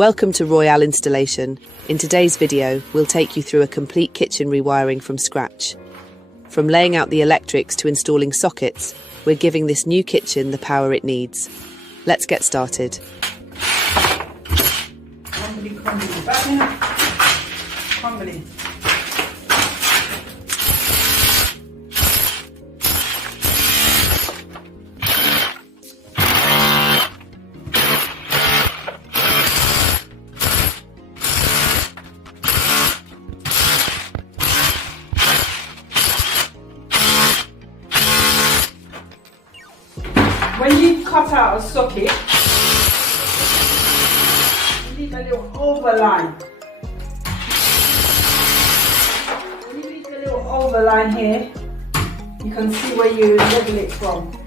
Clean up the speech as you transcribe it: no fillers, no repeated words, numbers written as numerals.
Welcome to Royale Installation. In today's video, we'll take you through a complete kitchen rewiring from scratch. From laying out the electrics to installing sockets, we're giving this new kitchen the power it needs. Let's get started. When you cut out a socket, you leave a little overline. When you leave a little overline here, you can see where you level it from.